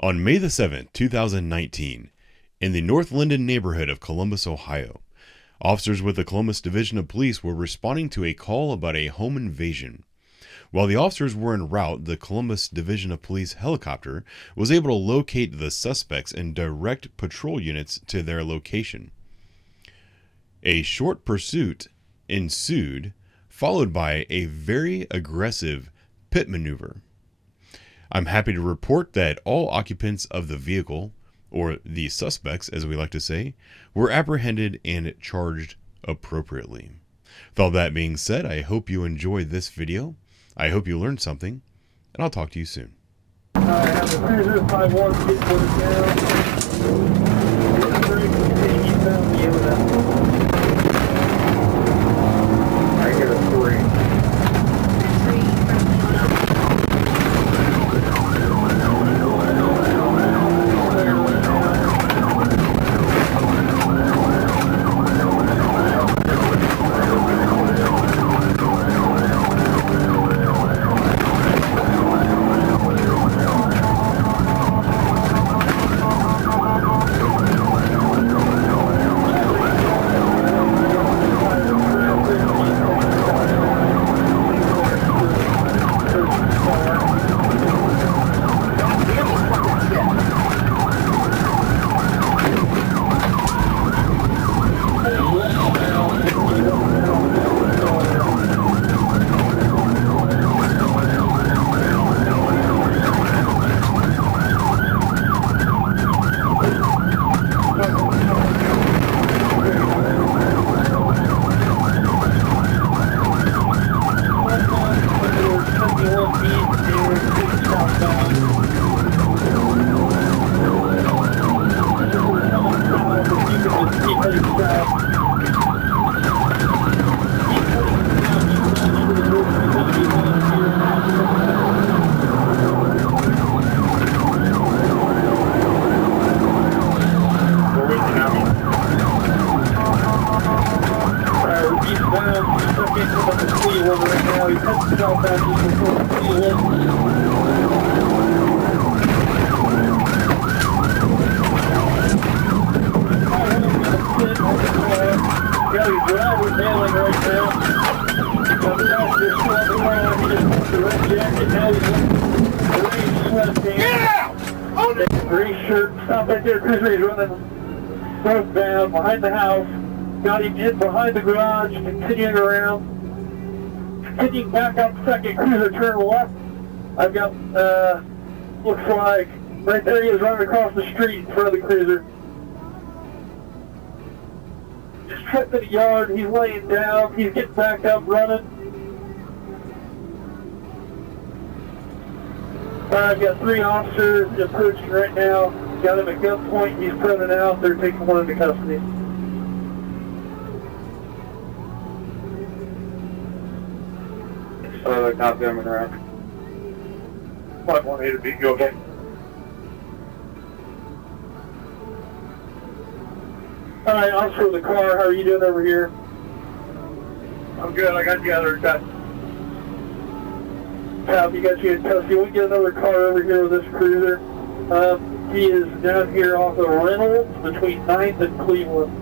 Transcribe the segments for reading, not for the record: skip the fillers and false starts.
On May the 7th, 2019, in the North Linden neighborhood of Columbus, Ohio, officers with the Columbus Division of Police were responding to a call about a home invasion. While the officers were en route, the Columbus Division of Police helicopter was able to locate the suspects and direct patrol units to their location. A short pursuit ensued, followed by a very aggressive pit maneuver. I'm happy to report that all occupants of the vehicle, or the suspects as we like to say, were apprehended and charged appropriately. With all that being said, I hope you enjoyed this video. I hope you learned something, and I'll talk to you soon. I have the cruiser 5-1 I hear a 3. Green shirt, stop right there. Cruiser is running northbound behind the house. Got him in behind the garage, continuing around. Continuing back up second. Cruiser turn left. I've got, looks like, right there he is running across the street in front of the cruiser. Just tripped in the yard. He's laying down. He's getting back up running. I've got 3 officers approaching right now. Got him at gunpoint. He's running out. They're taking one into custody. Copy, I'm around. 518 to beat you, okay? Alright, officer with the car. How are you doing over here? I'm good. I got the other guy. You got you in custody. We get another car over here with this cruiser. He is down here off of Reynolds between 9th and Cleveland.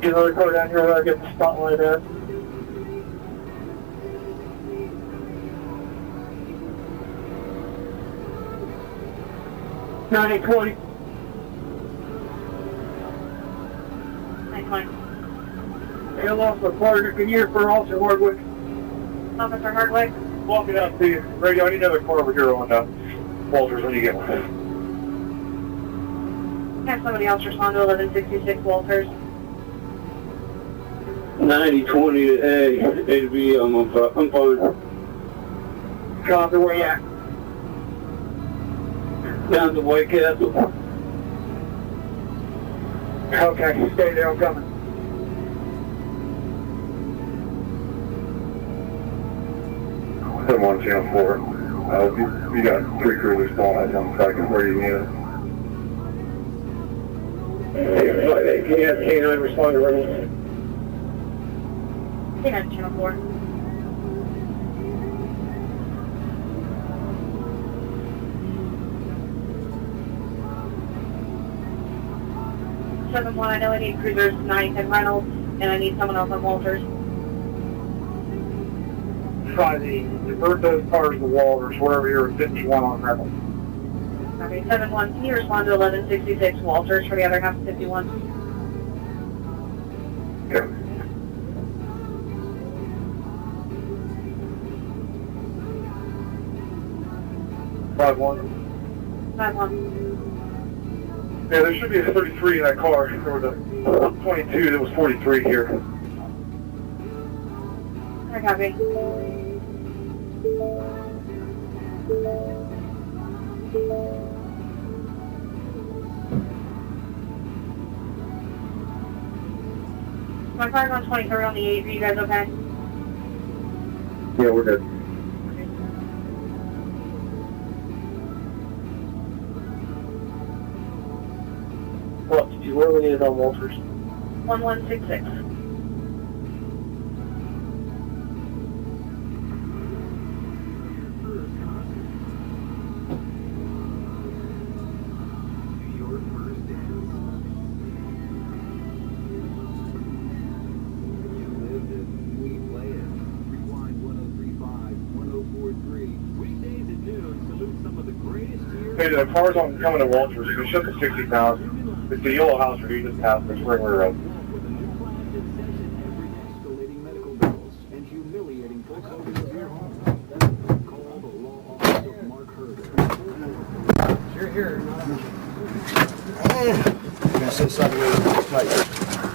Get another car down here where I get the spotlight at. $9020. I lost my partner. Can you hear for Officer Hardwick? Officer Hardwick? Walking out to you. Radio, I need another car over here on Walters when you get one. Have somebody else respond to 1166 Walters. 9020 to A to B, I'm fine. Copy, where you at? Down to White Castle. Okay, stay there, I'm coming. Come on, Channel 4. You got 3 cruisers spawning on second. Where do you need it? Can you have K9 respond to Reynolds? K9 Channel 4. Seven one, I know I need cruisers 9th and Reynolds, and I need someone else on Walters. Try the divert those cars to Walters, wherever you're at 51 on Reynolds. Okay, 7-1, can you respond to 1166 Walters for the other half of 51? Okay. Five one. 5-1. Yeah, there should be a 33 in that car. There was a 22 that was 43 here. I copy. My car's on 23 on the 8. Are you guys okay? Yeah, we're good. What, did you really need it on Walters? 1166. Hey, the car's on coming to Walters. It should be 60,000. It's the yellow house where you just passed the Springer Road. Gonna sit sideways. Tight.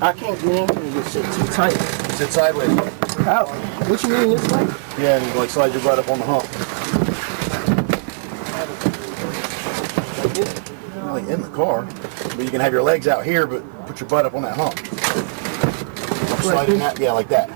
I can't get in because you sit too tight. Sit sideways. How? What you mean this way? Yeah, and like slide your butt up on the hump. You're really in the car, but you can have your legs out here, but put your butt up on that hump. Slide in that, yeah, like that.